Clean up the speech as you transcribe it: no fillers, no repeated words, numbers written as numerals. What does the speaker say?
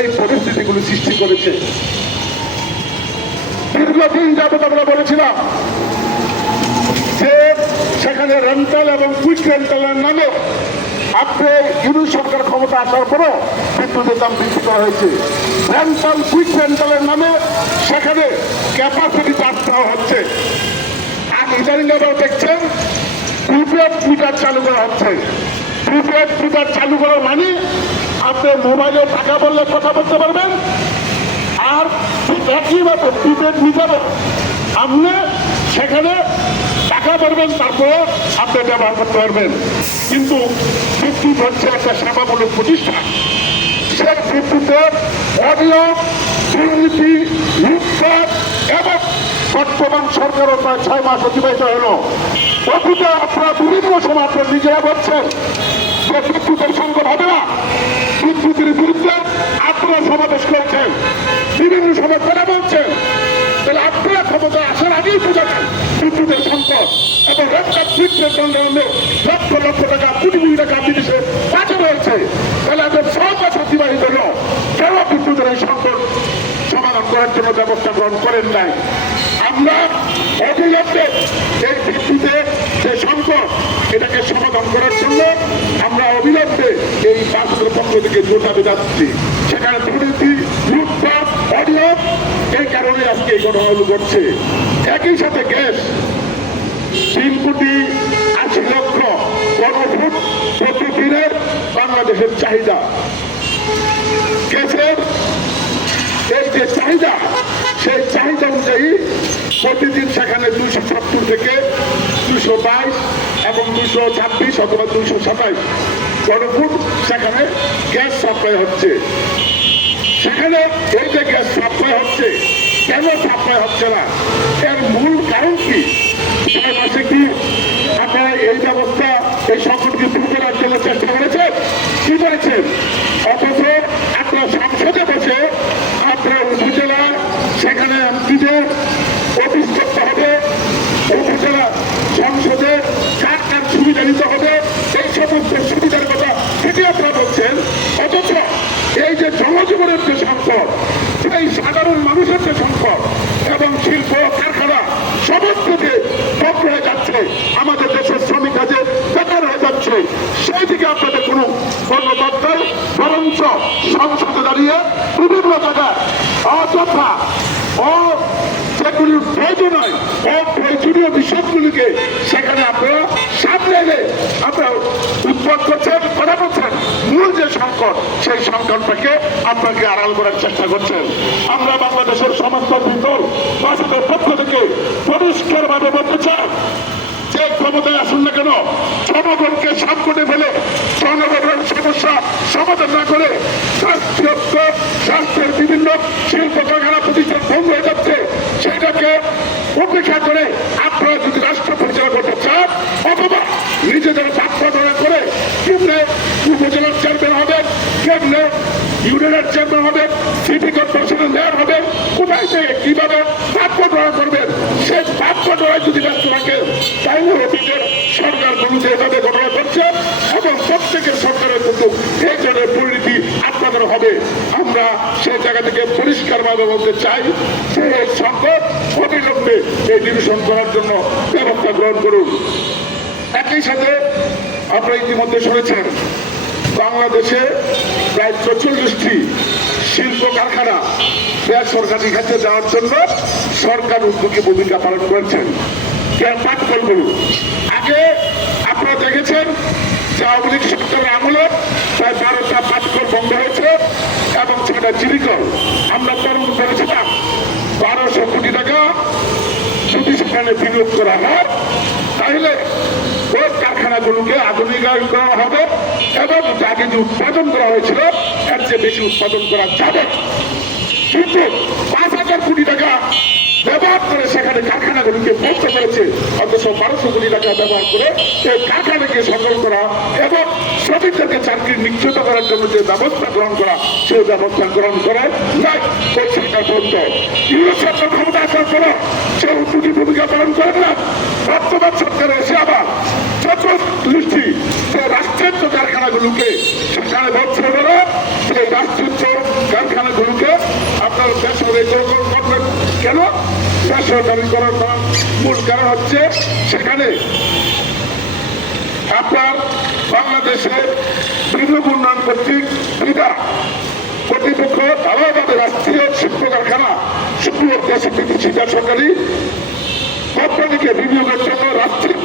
এই পরিস্থিতিগুলি সৃষ্টি করেছে। দীর্ঘদিন যাবত আমরা বলেছিলাম যে সেখানে রেন্টাল এবং কুইক রেন্টালের নামে আপনি ইউনিট সরকার ক্ষমতা আসার পরও বিদ্যুতের দাম বৃদ্ধি করা হয়েছে। রেন্টাল কুইক রেন্টালের নামে সেখানে ক্যাপাসিটি চার্জ দেওয়া হচ্ছে। আর ইদানিং আবার দেখছেন প্রিপেড মিটার চালু করা হচ্ছে। প্রিপেড মিটার চালু করা মানে আপনি মোবাইলে টাকা বললে কথা বলতে পারবেন, আর একইভাবে প্রিপেড মিটারে আপনি সেখানে টাকা পারবেন, তারপরে আপনি ব্যবহার করতে পারবেন। কিন্তু বিদ্যুৎ হচ্ছে একটা সেবামূলক প্রতিষ্ঠান। সেই বিদ্যুতে অনিয়ম, দুর্নীতি, লুটপাট এবং বর্তমান সরকারও প্রায় 6 মাস অতিবাহিত হলো। অতীতে আপনারা বিভিন্ন সময় আপনারা নিজেরা বলছেন যে বিদ্যুতের সংকট হবে না, বিদ্যুতের বিরুদ্ধে আপনারা সমাবেশ করেছেন, বিভিন্ন সময় কথা বলছেন। তাহলে আপনারা ক্ষমতা আসার আগেই বোঝাচ্ছেন বিদ্যুতের সংকট এবং রেন্টাল কুইক রেন্টালে লক্ষ লক্ষ টাকা, কোটি কোটি টাকা বিদেশে পাচার হয়েছে। তাহলে আপনার 6 মাস অতিবাহিত হলো, কেন বিদ্যুতের এই সংকট সমাধান করার জন্য ব্যবস্থা গ্রহণ করেন নাই? আমরা অবিলম্বে এই বিদ্যুতের যে সংকট এটাকে সমাধান করার জন্য আমরা অবিলম্বে এই বাসের পক্ষ থেকে জোর দাবি যাচ্ছি। সেখানে দুর্নীতি, লুটপাট, অনিয়ম, এই কারণে আজকে এই ঘটনাগুলো ঘটছে। একই সাথে গ্যাস 3,80,00,000 ঘনফুট প্রতিদিনের বাংলাদেশের চাহিদা। গ্যাসের এই যে চাহিদা, সেই চাহিদা অনুযায়ী প্রতিদিন সেখানে 270 থেকে 222 এবং 226 অথবা 227 ঘনফুট সেখানে গ্যাস সাপ্লাই হচ্ছে। সেখানে এই যে গ্যাস সাপ্লাই হচ্ছে, কেন সাপ্লাই হচ্ছে না, এর মূল কারণ কি? 6 মাসে কি আপনারা এই ব্যবস্থা, এই সংকটকে দূর করার জন্য চেষ্টা করেছেন? কি করেছেন? অথচ আপনারা সংসদে বসে আপনার উপজেলা সেখানে এমপিদের অফিস করতে হবে, উপজেলা সংসদে কার কার সুবিধা নিতে হবে, এই সমস্ত সুবিধার কথা সেটি আপনারা বলছেন। অথচ এই যে জনজীবনের যে সংকট, সেই সাধারণ মানুষের যে সংকট এবং শিল্প কারখানা সমস্ত যে বন্ধ হয়ে যাচ্ছে, আমাদের দেশের শ্রমিক কাজে বেকার হয়ে যাচ্ছে, সেই দিকে আপনাদের কোনো কর্মকর্তা নেই। বরঞ্চ সংসদে দাঁড়িয়ে বিভিন্ন জায়গায় অযথা যেগুলি প্রয়োজন নয়, অপ্রয়োজনীয় বিষয়গুলিকে সেখানে আপনারা সামনে এনে আপনারা উৎপাদ করছেন, কথা বলছেন। মূল যে সংকট, সেই সংকটটাকে আপনাকে আড়াল করার চেষ্টা করছেন। আমরা বাংলাদেশের সমস্ত দল বাসীদের পক্ষ থেকে পরিষ্কারভাবে বলতে চাই, যে ক্ষমতায় আসুন না কেন, জনগণকে সংকটে ফেলে জনগণের সমস্যা সমাধান না করে স্বাস্থ্যের বিভিন্ন শিল্প কারখানা প্রতিষ্ঠান বন্ধ হয়ে যাচ্ছে, সেটাকে উপেক্ষা করে আপনারা যদি রাষ্ট্র পরিচালনা করতে চান, অথবা নিজেদের বাধ্যতা করে কেমনে উপজেলার চেয়ারম্যান হবে, কেমনে ইউনিয়নের চেয়ারম্যান হবে, সিটি কর্পোরেশনের মেয়র হবে, কোথায় থেকে কিভাবে বাধ্যতা করবেন, সেই বাধ্যতায় যদি ব্যস্ত থাকে, তাইলে অতীতের সরকারগুলো যেভাবে ঘটনা করছে এবং প্রত্যেকের সরকারের কিন্তু এই ধরনের পরিণতি আপনাদের হবে। আমরা সেই জায়গা থেকে পরিষ্কারভাবে বলতে চাই যে এই সংকট অবিলম্বে এই নিরসন করার জন্য ব্যবস্থা গ্রহণ করুন। একই সাথে আপনারা ইতিমধ্যে শুনেছেন, বাংলাদেশে প্রায় 44টি শিল্প কারখানা বেসরকারি খাতে যাওয়ার জন্য সরকার উদ্যোগী ভূমিকা পালন করেছেন। পাটকলগুলো আগে আপনারা দেখেছেন যে আওয়ামী লীগ সরকারের আমলে প্রায় 12টা পাটকল বন্ধ হয়েছে এবং 6টা চিনিকল। আমরা তরুণ করেছিলাম 1200 কোটি টাকা যদি সেখানে বিনিয়োগ করা হয়, তাহলে ওই কারখানাগুলোকে আধুনিকায়ন করা হবে এবং আগে যে উৎপাদন করা হয়েছিল এর চেয়ে বেশি উৎপাদন করা যাবে। কিন্তু 5,000 কোটি টাকা ব্যবহার করে সেখানে কারখানাগুলিকে বন্ধ করেছে, অথচ 1200 কোটি টাকা ব্যবহার করে এই কারখানাকে সচল করা এবং শ্রমিকদেরকে চাকরির নিশ্চিত করার জন্য যে ব্যবস্থা গ্রহণ করা, সেই ব্যবস্থা গ্রহণ করে নাই সরকার বন্ধ। ইউরোপ সরকার ক্ষমতা আসার পর সে উদ্যোগী ভূমিকা পালন করে না। বর্তমান সরকার এসে আবার দৃষ্টি যে রাষ্ট্রের কারখানাগুলোকে সেখানে বলছে বলে সেই রাষ্ট্রের কারখানাগুলোকে আপনার বেসরকারি করবেন কেন? বেসরকারি করার মূল কারণ হচ্ছে সেখানে আপনার বাংলাদেশের বিনিয়োগ উন্নয়ন কর্তৃক কর্তৃপক্ষ তারাবাদে রাষ্ট্রীয় শিল্প কারখানা শুক্রবার দেশে বিদেশি বেসরকারি কোম্পানিকে বিনিয়োগের জন্য রাষ্ট্রীয়